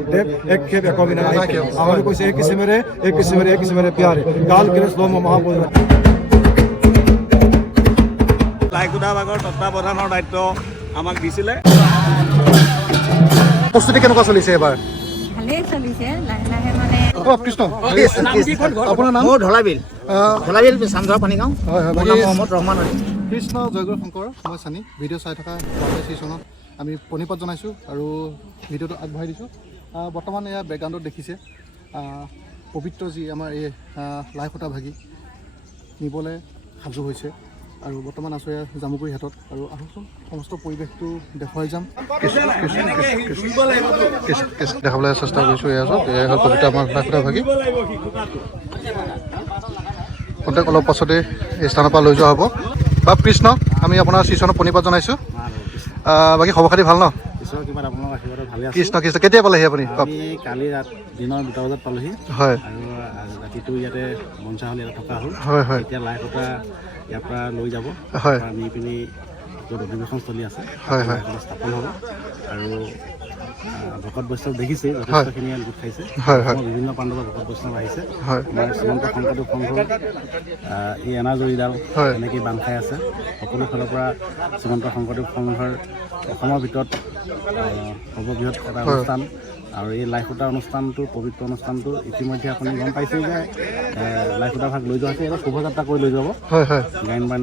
एक देव एक खेप एक विना আমাদেৰ কইছে এক কিসিমেৰে প্যাৰে কাল কিৰে শ্লোম মহাপুৰ লাইকুদা বাগৰ তত্ত্বাৱধানৰ দায়িত্ব আমাক দিছিলে। প্ৰস্তুতি কেনেকুৱা চলিছে এবাৰ? ভালেই চলিছে, লাহে লাহে মানে কৃষ্ণ আপোনাৰ নাম? মোৰ ঢলাবিল চামজৰা পানীগাঁও। হয় হয়, মহম্মদ ৰহমান আলী। কৃষ্ণ জয়গুৰু শংকৰ মই চানি ভিডিঅ' চাই থকা ছিজনত আমি প্ৰণিপাত জনাইছোঁ আৰু ভিডিঅ'টো আগবঢ়াই দিছোঁ। বৰ্তমান এয়া বেকগ্ৰাউণ্ডত দেখিছে পবিত্ৰ যি আমাৰ এই লাই সূতা ভাগি নিবলৈ সাজু হৈছে আৰু বৰ্তমান আছোঁ এয়া জামুগুৰি হাটত। আৰু আহকচোন সমস্ত পৰিৱেশটো দেখুৱাই যাম। দেখাবলৈ চেষ্টা কৰিছোঁ। এয়া হ'ল পবিত্ৰ আমাৰ লাই সূতা ভাগি কণ্টেক্ট অলপ পাছতে এই স্থানৰ পৰা লৈ যোৱা হ'ব। বাপ কৃষ্ণ, আমি আপোনাৰ ছিজনত প্ৰণিপাত জনাইছোঁ। বাকী খবৰ খাতি ভাল ন? কৃষ্ণ কৃষ্ণ, কেতিয়া পালেহি আপুনি? কালি দিনৰ 2টা বজাত পালোহি। হয়, আৰু ৰাতিটো ইয়াতে মঞ্চাহল ইয়াতে থকা হ'ল। হয় হয়, এতিয়া লাই সূতা ইয়াৰ পৰা লৈ যাব। হয়, নি পিনি য'ত অধিৱেশনস্থলী আছে হয় হয়, স্থাপন হ'ব। আৰু ভকত বৈষ্ণৱ দেখিছে যথেষ্টখিনি ইয়াত গোট খাইছে। হয় হয়, বিভিন্ন প্ৰান্তৰ ভকত বৈষ্ণৱ আহিছে। হয়, আমাৰ শ্ৰীমন্ত শংকৰদেৱ সংঘৰ এই এনাজৰীডাল হয়, এনেকৈ বান্ধ খাই আছে। সকলো ফালৰ পৰা শ্ৰীমন্ত শংকৰদেৱ সংঘৰ অসমৰ ভিতৰত সৰ্ববৃহৎ এটা অনুষ্ঠান। আৰু এই লাই সূতা অনুষ্ঠানটো পবিত্ৰ অনুষ্ঠানটো ইতিমধ্যে আপুনি গম পাইছে যে লাই সূতা ভাগ লৈ যোৱা হৈছে। এটা শোভাযাত্ৰা কৰি লৈ যাব। হয় হয়, গায়নবান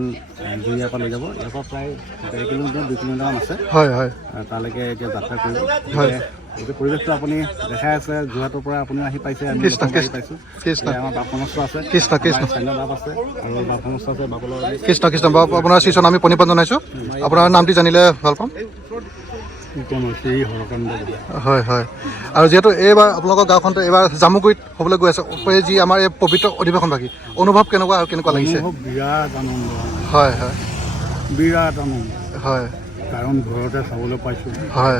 জুৰিয়াৰ পৰা লৈ যাব। ইয়াৰ পৰা প্ৰায় 1.5 কিলোমিটাৰ 2 কিলোমিটাৰমান আছে। হয় হয়, তালৈকে এতিয়া যাত্ৰা কৰিব। হয়, গোটেই পৰিৱেশটো আপুনি দেখাই আছে। যোৰহাটৰ পৰা আপুনিও আহি পাইছে, আমি কৃষ্ণ আহি পাইছোঁ। কৃষ্ণ আমাৰ বাপ সমস্ত আছে, কৃষ্ণ কৃষ্ণ স্থানীয় বাপ আছে আৰু বাপ সমস্ত আছে। বাপলৈ কৃষ্ণ কৃষ্ণ। বাপ আপোনাৰ ছিজন আমি প্ৰণিপাত জনাইছোঁ। আপোনাৰ নামটি জানিলে ভাল পাম। হয় হয়। আৰু যিহেতু এইবাৰ আপোনালোকৰ গাঁওখনতে এইবাৰ জামুগুৰিত হ'বলৈ গৈ আছে যি আমাৰ এই পবিত্ৰ অধিৱেশন ভাগি, অনুভৱ কেনেকুৱা আৰু কেনেকুৱা লাগিছে? বিৰাট আনন্দ, হয় হয়, বিৰাট আনন্দ। হয়, কাৰণ ঘৰতে চাবলৈ পাইছোঁ, হয়,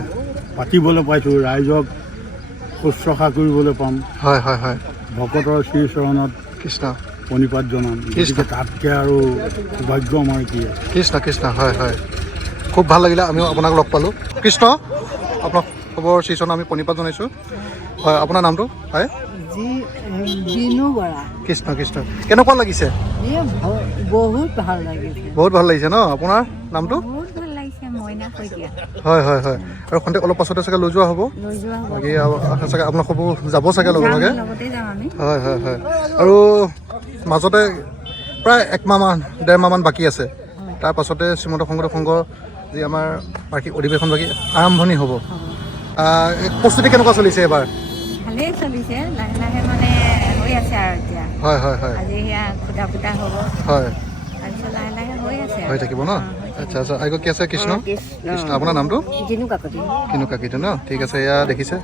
পাতিবলৈ পাইছোঁ, ৰাইজক শুশ্ৰূষা কৰিবলৈ পাম। হয় হয় হয়, ভকতৰ শ্ৰীচৰণত কৃষ্ণ প্ৰণিপাত জনাম। কৃষ্ণ। তাতকৈ আৰু সৌভাগ্য আমাৰ কি আছে? কৃষ্ণ কৃষ্ণ। হয় হয়, খুব ভাল লাগিলে আমিও আপোনাক লগ পালোঁ। কৃষ্ণ, আপোনাক খবৰ ছিজন আমি প্ৰণিপাত জনাইছোঁ। হয়, আপোনাৰ নামটো? হয়, বিনু বৰা। কৃষ্ণ কৃষ্ণ। কেনেকুৱা লাগিছে? বহুত ভাল লাগিছে, বহুত ভাল লাগিছে ন? আপোনাৰ নামটো? বহুত ভাল লাগিছে, মইনা শইকীয়া। হয় হয় হয়। আৰু খন্তেক অলপ পাছতে চাগে লৈ যোৱা হ'ব। লৈ যোৱা হ'ব। বাকী চাগে আপোনাৰ খবৰ যাব চাগে লগে লগে। লগতে যাম আমি। হয় হয় হয়। আৰু মাজতে প্ৰায় 1 মাহমান 1.5 মাহমান বাকী আছে। তাৰ পাছতে শ্ৰীমন্ত শংকৰদেৱ সংঘৰ যি আমাৰ বাৰ্ষিক অধিৱেশন বাকী আৰম্ভণি হ'ব। প্ৰস্তুতি কেনেকুৱা চলিছে এবাৰ? ভালেই চলিছে, লাহে লাহে মানে হৈ আছে আৰু এতিয়া। হয় হয় হয়, আজি সেয়া খুটা পুটা হ'ব, হয়, তাৰপিছত লাহে লাহে হৈ আছে হৈ থাকিব ন? আচ্ছা আচ্ছা। আৰু কি আছে? কৃষ্ণ কৃষ্ণ। আপোনাৰ নামটো? জিনু কাকতি। কিনো কাকিটো ন? ঠিক আছে। এয়া দেখিছে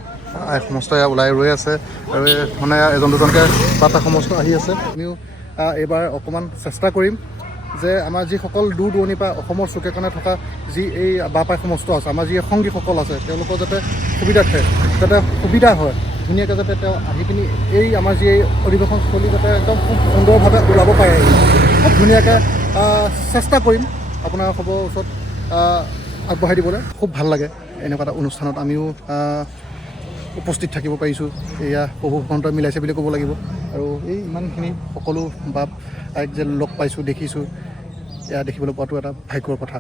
সমস্ত এয়া ওলাই ৰৈ আছে আৰু মানে এজন দুজনকৈ বাটা সমস্ত আহি আছে। আমিও এইবাৰ অকণমান চেষ্টা কৰিম যে আমাৰ যিসকল দূৰ দূৰণিৰ পৰা অসমৰ চুকে কোণে থকা যি এই বাপাই সমস্ত আছে, আমাৰ যি সংগীসকল আছে, তেওঁলোকৰ যাতে সুবিধাৰ্থে যাতে সুবিধা হয়, ধুনীয়াকৈ যাতে তেওঁ আহি পিনি এই আমাৰ যি এই অধিৱেশনস্থলী যাতে একদম খুব সুন্দৰভাৱে ওলাব পাৰে, খুব ধুনীয়াকৈ চেষ্টা কৰিম আপোনাৰ খবৰ ওচৰত আগবঢ়াই দিবলৈ। খুব ভাল লাগে এনেকুৱা এটা অনুষ্ঠানত আমিও উপস্থিত থাকিব পাৰিছোঁ। এয়া প্ৰভু ভগৱন্তই মিলাইছে বুলি ক'ব লাগিব। আৰু এই ইমানখিনি সকলো বাপ আইক যে লগ পাইছোঁ, দেখিছোঁ, এয়া দেখিবলৈ পোৱাটো এটা ভাগ্যৰ কথা।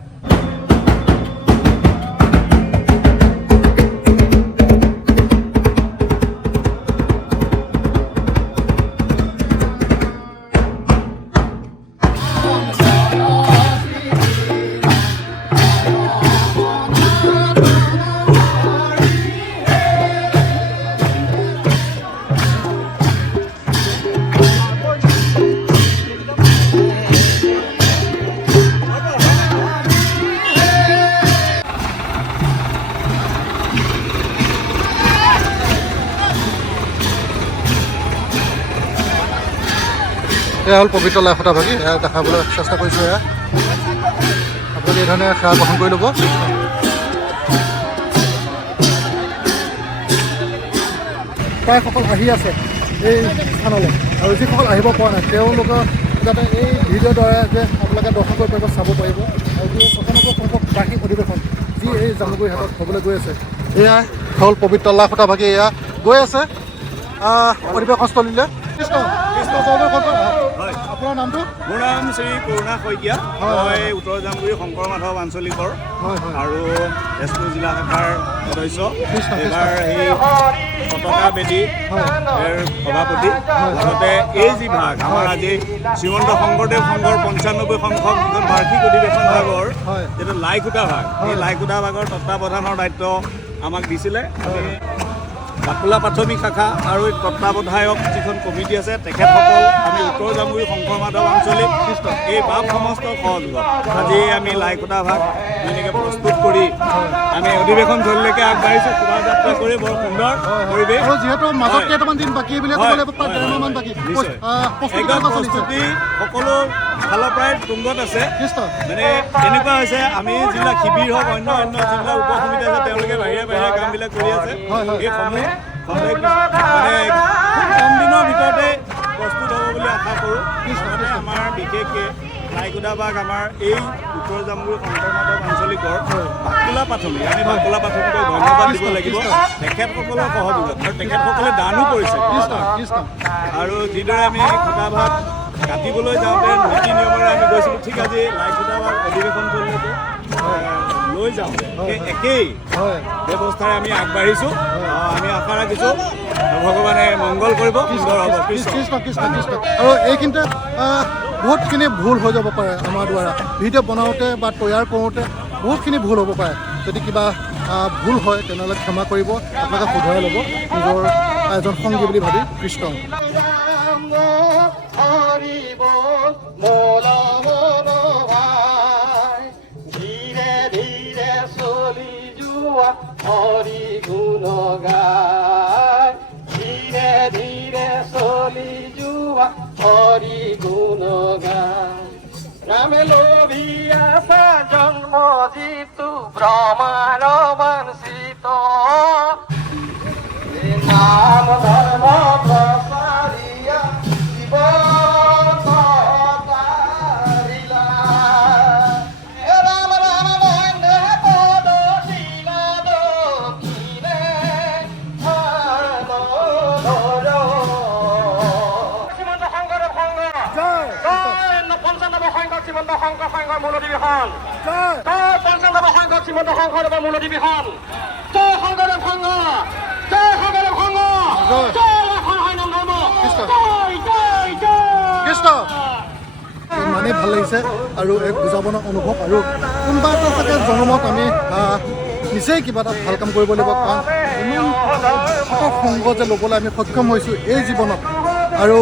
এয়া হ'ল পবিত্ৰ লাই সূতা ভাগি, এয়া দেখাবলৈ চেষ্টা কৰিছোঁ। এয়া আপোনালোকে এই ধৰণে সেৱা গ্ৰহণ কৰি ল'ব। প্ৰায়সকল আহি আছে এই স্থানলৈ, আৰু যিসকল আহিব পৰা নাই তেওঁলোকৰ যাতে এই ভিডিঅ'ৰ দ্বাৰা যে আপোনালোকে দৰ্শন কৰিব পাৰিব, চাব পাৰিব। আৰু যি ৯৫ সংখ্যক বাৰ্ষিক অধিৱেশন যি এই জামুগুৰি হাটত হ'বলৈ গৈ আছে, এয়া হ'ল পবিত্ৰ লাইখুটা ভাগি এয়া গৈ আছে অধিৱেশনস্থলীলৈ। কৃষ্ণ কৃষ্ণ হয়, আপোনাৰ নামটো? মোৰ নাম শ্ৰী কৰুণা শইকীয়া। মই উত্তৰ জামগুৰি শংকৰ মাধৱ আঞ্চলিকৰ হয় হয় আৰু তেজপুৰ জিলা শাখাৰ সদস্য। কৃষ্ণ, এইবাৰ সেই পতাকা বেদী সভাপতি। লগতে এই যি ভাগ আমাৰ আজি শ্ৰীমন্ত শংকৰদেৱ সংঘৰ 95 সংখ্যক যিখন বাৰ্ষিক অধিৱেশন ভাগৰ হয়। যিটো লাইখুটা ভাগ, সেই লাইখুটা ভাগৰ তত্বাৱধানৰ দায়িত্ব আমাক দিছিলে। আমি বাকুলা প্ৰাথমিক শাখা আৰু তত্বাৱধায়ক যিখন কমিটি আছে তেখেতসকল আমি উত্তৰ জামগুৰি শংকৰ মাধৱ আঞ্চলিক এই বাপ সমস্ত সহযোগত আজি আমি লাইখুটা ভাগ এনেকৈ প্ৰস্তুত কৰি আমি অধিৱেশন থলীলৈকে আগবাঢ়িছোঁ। শোভাযাত্ৰা কৰি বৰ সুন্দৰ পৰিৱেশ। আৰু যিহেতু মাজত হয়। কেইটামান দিন বাকী বুলি ক'ব লাগিব, প্ৰায় 1.5 মাহমান বাকী। নিশ্চয়। একদম প্ৰস্তুতি সকলো ফালৰ পৰাই তুংগত আছে। কৃষ্ণ মানে এনেকুৱা হৈছে আমি যিবিলাক শিবিৰ হওক অন্য যিবিলাক উপ সমিতি আছে তেওঁলোকে বাহিৰে বাহিৰে কামবিলাক কৰি আছে। হয়, হয়। এইসমূহ মানে খুব কম দিনৰ ভিতৰতে প্ৰস্তুত হ'ব বুলি আশা কৰোঁ। লগতে আমাৰ বিশেষকৈ লাইখুটা ভাগ আমাৰ এই উত্তৰ জামগুৰি শংকৰ মাধৱ আঞ্চলিকৰ বাকুলা প্ৰাথমিক, আমি বাকুলা প্ৰাথমিকক ধন্যবাদ দিব লাগিব তেখেতসকলৰ সহযোগত। আৰু তেখেতসকলে দানো কৰিছে। কৃষ্ণ কৃষ্ণ আৰু যিদৰে আমি খুটা ভাগ কাটিবলৈ যাওঁতে নীতি নিয়মেৰে আমি গৈছিলোঁ, ঠিক আজি লাইখুটা ভাগ অধিৱেশন থলীলৈকে লৈ যাওঁতে সেই একেই হয় ব্যৱস্থাৰে আমি আগবাঢ়িছোঁ। আমি আশা ৰাখিছোঁ ভগৱানে মংগল কৰিব, সুন্দৰ হ'ব। কৃষ্ণ কৃষ্ণ কৃষ্ণ। আৰু এইখিনিতে বহুতখিনি ভুল হৈ যাব পাৰে আমাৰ দ্বাৰা, ভিডিঅ' বনাওঁতে বা তৈয়াৰ কৰোঁতে বহুতখিনি ভুল হ'ব পাৰে। যদি কিবা ভুল হয় তেনেহ'লে ক্ষমা কৰিব, আপোনালোকে শুধৰাই ল'ব নিজৰ এজন সংগী বুলি ভাবি। কৃষ্ণ হৰি গুণ গায়, ধীৰে ধীৰে চলি যোৱা হৰি গুণ গায়। ৰামে লোভি আছা জন্ম যিটো ব্ৰহ্মাৰ বঞ্চিত, নাম ধৰ্ম প্ৰচাৰিয়া জীৱ শ্ৰীমন্ত শংকৰ সংঘৰ মূল অধিৱেশন, জয় 95 সংঘ শ্ৰীমন্ত শংকৰদেৱৰ মূল অধিৱেশন, জয় শংকৰদেৱ সংঘ, জয় শংকৰদেৱ সংঘ, জয় নাম ধৰ্ম, জয় জয় জয় কৃষ্ণ। ইমানেই ভাল লাগিছে আৰু এক বুজাবনৰ অনুভৱ। আৰু কোনোবা এটা চাগে জনমত আমি নিচেই কিবা এটা ভাল কাম কৰিব লাগিব, কাৰণ ইমান সংঘ যে ল'বলৈ আমি সক্ষম হৈছোঁ এই জীৱনত। আৰু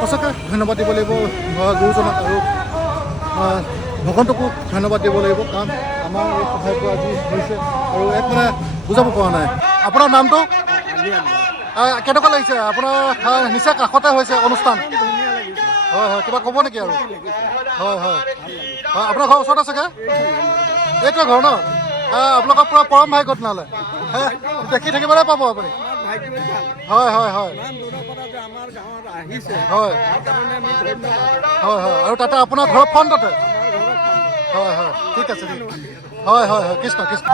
সঁচাকৈ ধন্যবাদ দিব লাগিব গুৰুজনক আৰু ভগৱন্তকো ধন্যবাদ দিব লাগিব, কাৰণ আমাৰ এই সহায়টো আজি হৈছে আৰু এক মানে বুজাব পৰা নাই। আপোনাৰ নামটো? কেনেকুৱা লাগিছে? আপোনাৰ নিচেই কাষতে হৈছে অনুষ্ঠান। হয় হয়, কিবা ক'ব নেকি আৰু? হয় হয় হয়, আপোনাৰ ঘৰৰ ওচৰত আছেগৈ? এইটোৱে ঘৰ ন? আপোনালোকৰ পূৰা পৰম ভাগ্য তেনেহ'লে, দেখি থাকিবলৈ পাব আপুনি। হয় হয় হয় হয় হয় হয়, আৰু তাতে আপোনাৰ ঘৰৰ ফ্ৰণ্টতে। হয় হয়, ঠিক আছে ঠিক আছে। হয় হয় হয়, কৃষ্ণ কৃষ্ণ।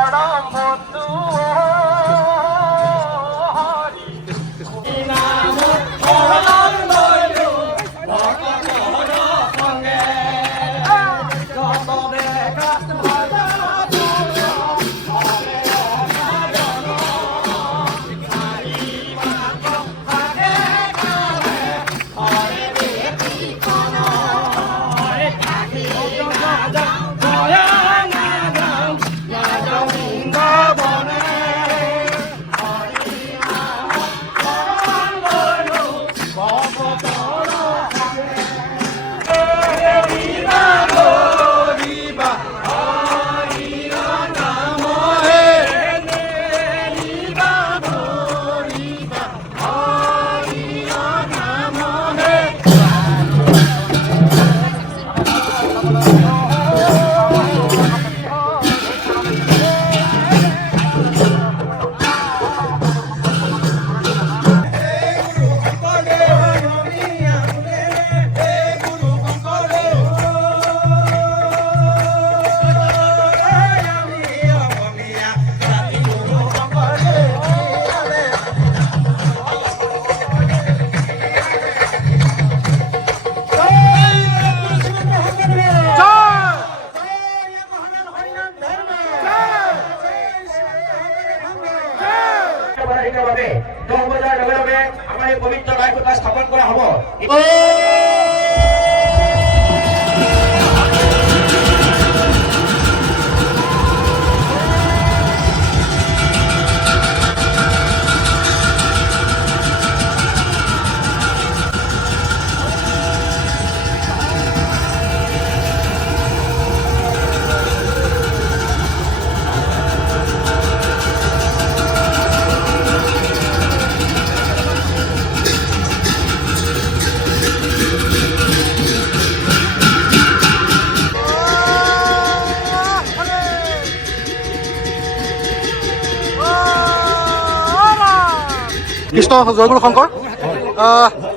কৃষ্ণ জয়গুৰু শংকৰ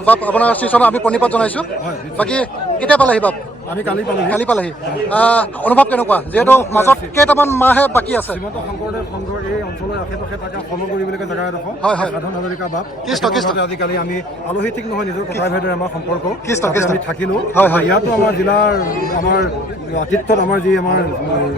বাপ আপোনাৰ শ্ৰীচৰণত আমি প্ৰণিপাত জনাইছোঁ। বাকী কেতিয়া পালেহি বাপ? আমি কালি পালেহি। অনুভৱ কেনেকুৱা, যিহেতু মাজত কেইটামান মাহে বাকী আছে? শ্ৰীমন্ত শংকৰদেৱ সংঘৰ এই অঞ্চলৰ আশে পাশে থকা সমগুৰি বুলি জেগা এডোখৰ হয় হয় সাধন হাজৰিকা বাপ কৃষ্ণ কৃষ্ণ আজিকালি আমি আলহী ঠিক নহয়, নিজৰ ককাই ভাইদেউৰ আমাৰ সম্পৰ্ক কৃষ্ণ তাতে কৃষ্ণ আমি থাকিলোঁ। হয় হয় ইয়াতো আমাৰ জিলাৰ আমাৰ আতিথ্যত আমাৰ যি আমাৰ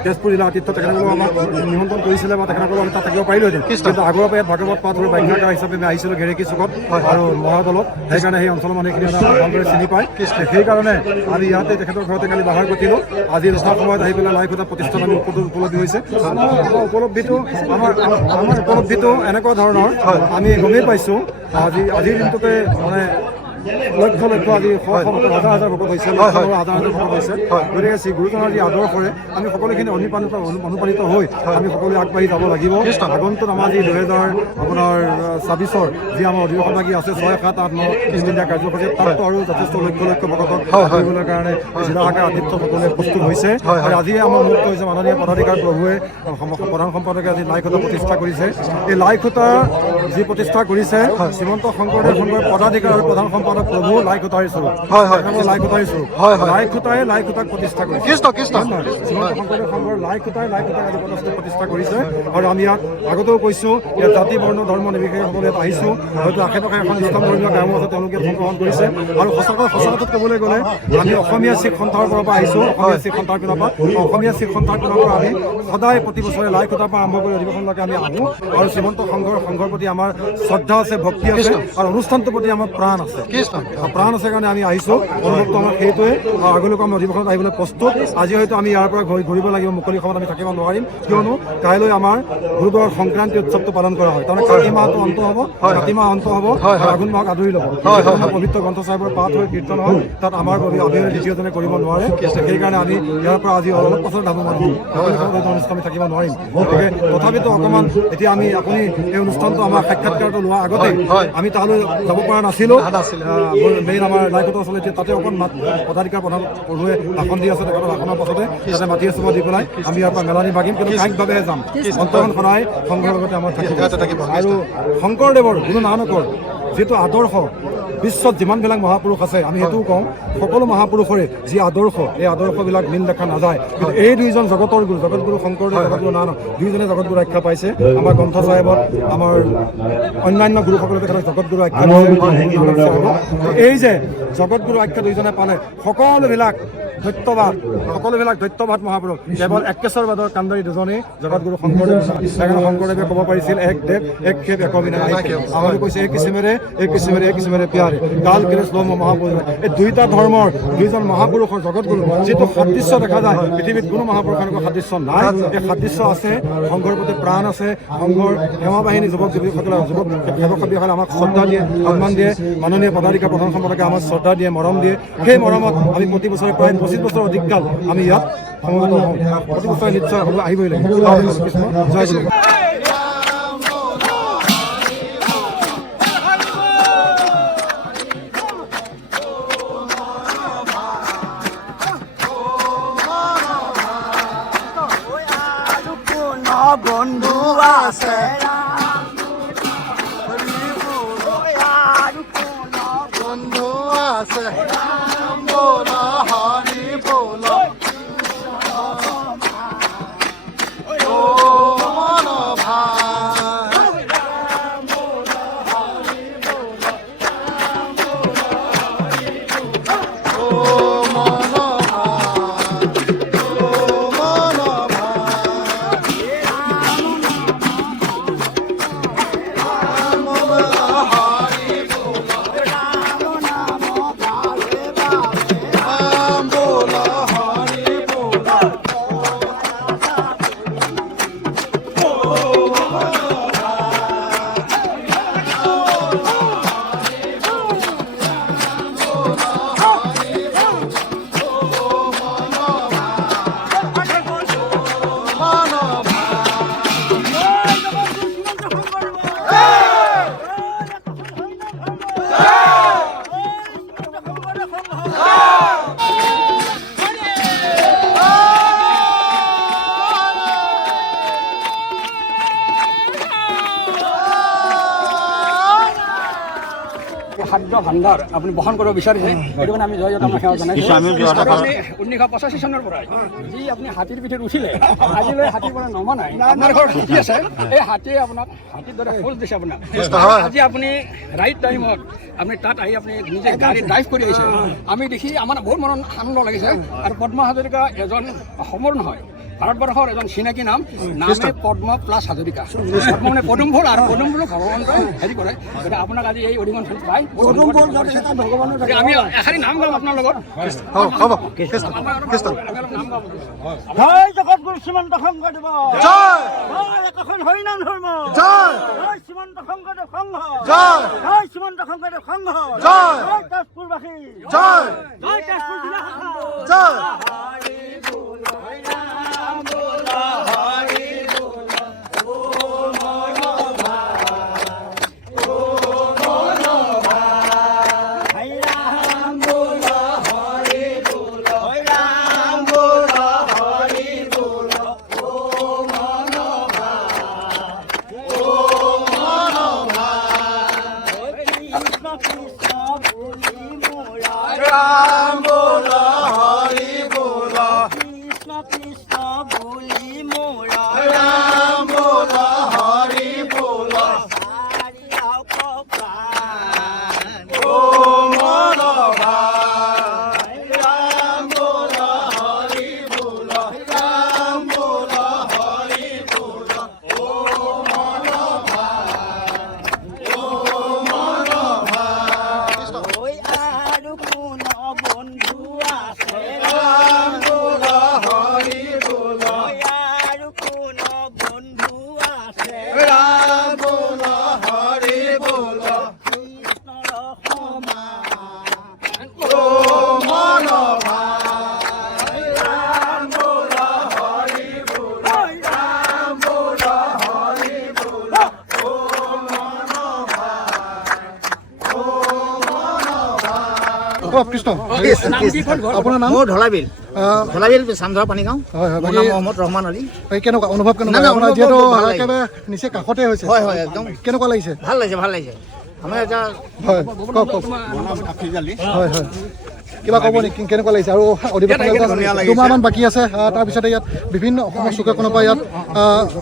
তেজপুৰ জিলা আতিথ্য তেখেতসকলেও আমাক নিমন্ত্ৰণ কৰিছিলে বা তেখেতসকলেও আমি তাত থাকিব পাৰিলোহেঁতেন, কিন্তু আগৰ পৰা ইয়াত ভাগৱত পাঠ আৰু ব্যাখ্যাকাৰ হিচাপে আমি আহিছিলোঁ গেৰেকী চুকত আৰু মহাদলত। সেইকাৰণে সেই অঞ্চলৰ মানুহখিনি আমাক ভালদৰে চিনি পায়। সেইকাৰণে আমি ইয়াতে তেখেতৰ ঘৰতে কালি বাহাৰ পাতিলোঁ। আজি যথা সময়ত আহি পেলাই লাই খুটা প্ৰতিষ্ঠান আমি উপলব্ধি হৈছে। আমাৰ উপলব্ধিটো এনেকুৱা ধৰণৰ, আমি গমেই পাইছোঁ আজিৰ দিনটোতে মানে লক্ষ আজি হাজাৰ হাজাৰ ভকত হৈছে, হাজাৰ হাজাৰ ভকত হৈছে। গতিকে শ্ৰী গুৰুজনাৰ যি আদৰ্শৰে আমি সকলোখিনি অনুপ্ৰাণিত হৈ আমি সকলোৱে আগবাঢ়ি যাব লাগিব। আগন্তুক আমাৰ যি 2026 যি আমাৰ অধিৱেশন আছে 6, 7, 8, 9 তিনিদিনীয়া কাৰ্যসূচী, তাতো আৰু যথেষ্ট লক্ষ ভকতক কৰিবলৈ কাৰণে জিলা শাখাৰ আতিথ্য সকলোৱে প্ৰস্তুত হৈছে। আৰু আজিয়ে আমাৰ মুক্ত হৈছে মাননীয় পদাধিকাৰ প্ৰভুৱে প্ৰধান সম্পাদকে আজি লাই খুঁটা প্ৰতিষ্ঠা কৰিছে। এই লাই খুঁটা যি প্ৰতিষ্ঠা কৰিছে শ্ৰীমন্ত শংকৰদেৱ সংঘৰ পদাধিকাৰ আৰু প্ৰধান সম্পাদক প্ৰভু লাই খুঁটাৰ স্বৰূপ। লাই খুঁটাই লাই খুঁটাক প্ৰতিষ্ঠা কৰিছে। শ্ৰীমন্ত শংকৰদেৱ সংঘৰ লাই খুঁটাক আজি প্ৰতিষ্ঠা কৰিছে। আৰু আমি ইয়াত আগতেও কৈছোঁ, ইয়াত জাতি বৰ্ণ ধৰ্ম নিৰ্বিশেষে সকলোৱে ইয়াত আহিছোঁ। হয়তো আশে পাশে এখন ইছলাম ধৰ্মীয় গাঁও আছে, তেওঁলোকে অংশগ্ৰহণ কৰিছে। আৰু সঁচা কথাত ক'বলৈ গ'লে আমি অসমীয়া শিখ সন্থাৰ পৰা আহিছোঁ। অসমীয়া শিখ সন্থাৰ পিনৰ পৰা আমি সদায় প্ৰতি বছৰে লাই খুঁটাৰ পৰা আৰম্ভ কৰি অধিৱেশনলৈকে আমি আহোঁ। আৰু শ্ৰীমন্ত সংঘৰ প্ৰতি আমাৰ শ্ৰদ্ধা আছে, ভক্তি আছে, আৰু অনুষ্ঠানটোৰ প্ৰতি আমাৰ প্ৰাণ আছে কাৰণে আমি আহিছোঁ। অনুভৱটো আমাৰ সেইটোৱে। আগলৈকে আমি অধিৱেশনত আহিবলৈ প্ৰস্তুত। আজি হয়তো আমি ইয়াৰ পৰা ঘূৰিব লাগিব, মুকলি সময়ত আমি থাকিব নোৱাৰিম, কিয়নো কাইলৈ আমাৰ গুৰুবাৰৰ সংক্ৰান্তি উৎসৱটো পালন কৰা হয়। তাৰমানে কাতি মাহটো অন্ত হ'ব, আঘোণ মাহক আদৰি ল'ব। পবিত্ৰ গ্ৰন্থ চাহিবৰ পাঠ হৈ কীৰ্তন হয়, তাত আমাৰ অবিহনে দ্বিতীয়জনে কৰিব নোৱাৰে। সেইকাৰণে আমি ইয়াৰ পৰা আজি অলপ পাছত যাব নোৱাৰিম, অনুষ্ঠান আমি থাকিব নোৱাৰিম। গতিকে তথাপিতো অকণমান এতিয়া আপুনি এই অনুষ্ঠানটো আমাৰ সাক্ষাৎকাৰটো লোৱাৰ আগতে আমি তালৈ যাব পৰা নাছিলোঁ। মেইন আমাৰ লাই খুঁটা আচলতে তাতে অকণ পদাধিকাৰ প্ৰধান প্ৰভুৱে ভাষণ দি আছে। তেখেতৰ ভাষণৰ পাছতে তাতে মাটি এচুপা দি পেলাই আমি ইয়াৰ পৰা মেলানি ভাগিম, কিন্তু কাইকভাৱেহে যাম। অন্তৰখন সদায় সংঘৰ লগতে আমাৰ থাকিব। আৰু শংকৰদেৱৰ গুৰু নানকৰ যিটো আদৰ্শ, বিশ্বত যিমানবিলাক মহাপুৰুষ আছে আমি সেইটোও কওঁ, সকলো মহাপুৰুষৰে যি আদৰ্শ, এই আদৰ্শবিলাক মিল দেখা নাযায়। কিন্তু এই দুইজন জগতগুৰু শংকৰদেৱ, জগতগুৰু নানক, দুইজনে জগতগুৰু আখ্যা পাইছে। আমাৰ গ্ৰন্থ চাহেবত আমাৰ অন্যান্য গুৰুসকলকে তেখেতক জগতগুৰু আখ্যা দিছে। এই যে জগতগুৰু আখ্যা দুইজনে পালে, সকলোবিলাক দৈত্যবাদ মহাপুৰুষ, কেৱল একেশ্বৰবাদৰ কাণ্ডাৰী দুজনেই জগতগুৰু শংকৰদেৱ। শংকৰদেৱে ক'ব পাৰিছিল, এক দেৱ এক খেপ এক বিনা। আমাক কৈছে এক কিচিমেৰে প্যাৰে কাল কেলে শ্লম মহাপুৰুষ। এই দুইটা ধৰ্মৰ দুইজন মহাপুৰুষৰ জগতগুৰু যিটো সাদৃশ্য দেখা যায়, পৃথিৱীত কোনো মহাপুৰুষৰ সাদৃশ্য নাই। এই সাদৃশ্য আছে, সংঘৰ প্ৰতি প্ৰাণ আছে। সংঘৰ সেৱা বাহিনী যুৱক যুৱতীসকলে সেৱকসকলে আমাক শ্ৰদ্ধা দিয়ে, সন্মান দিয়ে। মাননীয় পদাধিকাৰ প্ৰধান সম্পাদকে আমাক শ্ৰদ্ধা দিয়ে, মৰম দিয়ে। সেই মৰমত আমি প্ৰতি বছৰে প্ৰায় 25 বছৰ অধিককাল আমি ইয়াত সমবেত হওঁ। প্ৰতি বছৰে নিশ্চয় আহিবই লাগিব। জয় গুৰু। বন্ধু আছে বন্ধু আছে বল হৰি বল মন ভাই ভাণ্ডাৰ আপুনি বহন কৰিব বিচাৰিছে সেইটো কাৰণে আমি জয় জগন্নাথ সেৱা জনাইছোঁ। আৰু আপুনি 1985 চনৰ পৰাই যি আপুনি হাতীৰ পিঠিত উঠিলে আজিলৈ হাতীৰ পৰা নমা নাই। আপোনাৰ ঘৰত হাতী আছে, এই হাতীয়ে আপোনাক হাতীৰ দৰে খোজ দিছে আপোনাক। আজি আপুনি ৰাইট টাইমত আপুনি তাত আহি আপুনি নিজে গাড়ী ড্ৰাইভ কৰি আহিছে, আমি দেখি আমাৰ বহুত মনত আনন্দ লাগিছে। আৰু পদ্ম হাজৰিকা এজন অসমৰ নহয়, ভাৰতবৰ্ষৰ এজন চিনাকি নাম, নামে পদ্ম প্লাছ হাজৰিকা। পদ্ম মানে পদুম ফুল, আৰু পদুম ফুলক ভগৱানটোৱে হেৰি কৰে। গতিকে আপোনাক আজি এই অৰিহণ ফুল পাই ভগৱানৰ আমি এষাৰি নাম গাম আপোনাৰ লগত। জয় জগতগুৰু শ্ৰীমন্ত শংকৰদেৱ জয়, একোখন হৰিনাম ধৰ্ম জয়, শ্ৰীমন্ত শংকৰদেৱ সংঘ জয়, শ্ৰীমন্ত শংকৰদেৱ সংঘ জয়, তেজপুৰবাসী জয়, তেজপুৰ জিলা শাখা জয়। কৃষ্ণ, আপোনাৰ নাম? মোৰ ঢলাবিল চামধৰা পানীগাঁও। হয় হয়, মোৰ নাম মহম্মদ ৰহমান আলী। কেনেকুৱা অনুভৱ কেনেকুৱা? আপোনাৰ যিহেতু একেবাৰে নিচেই কাষতে হৈছে। হয় হয়, একদম কেনেকুৱা লাগিছে? ভাল লাগিছে, ভাল লাগিছে। আমাৰ এতিয়া হয় কওক কওক। হয় হয়, কিবা ক'ব নেকি? কেনেকুৱা লাগিছে? আৰু অধিৱেশন দুমাহমান বাকী আছে, তাৰপিছতে ইয়াত বিভিন্ন অসমৰ চুকে কোণৰ পৰা ইয়াত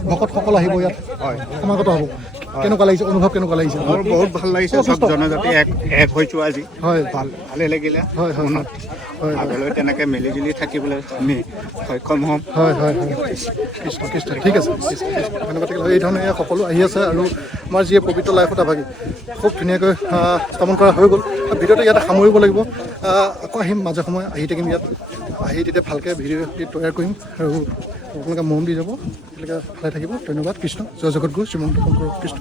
ভকতসকল আহিব, ইয়াত সমাগত হ'ব। কেনেকুৱা লাগিছে? অনুভৱ কেনেকুৱা লাগিছে? মোৰ বহুত ভাল লাগিছে, চব জনজাতি এক হৈছোঁ আজি। হয়, ভালে লাগিলে। হয় হয় হয়, আগলৈ তেনেকৈ মিলিজুলি থাকিবলৈ আমি সক্ষম হ'ম। হয় হয় হয়, কৃষ্ণ কৃষ্ণ, ঠিক আছে, ধন্যবাদ। এই ধৰণে সকলো আহি আছে, আৰু আমাৰ যি পবিত্ৰ লাইফত ভাগি খুব ধুনীয়াকৈ স্থাপন কৰা হৈ গ'ল। ভিডিঅ'টো ইয়াতে সামৰিব লাগিব, আকৌ আহিম মাজে সময়ে, আহি থাকিম ইয়াত, আহি তেতিয়া ভালকৈ ভিডিঅ' তৈয়াৰ কৰিম, আৰু আপোনালোকে মৰম দি যাব। ভালে থাকিব। ধন্যবাদ। কৃষ্ণ, জয় জগতগুৰু শ্ৰীমন্ত শংকৰ কৃষ্ণ।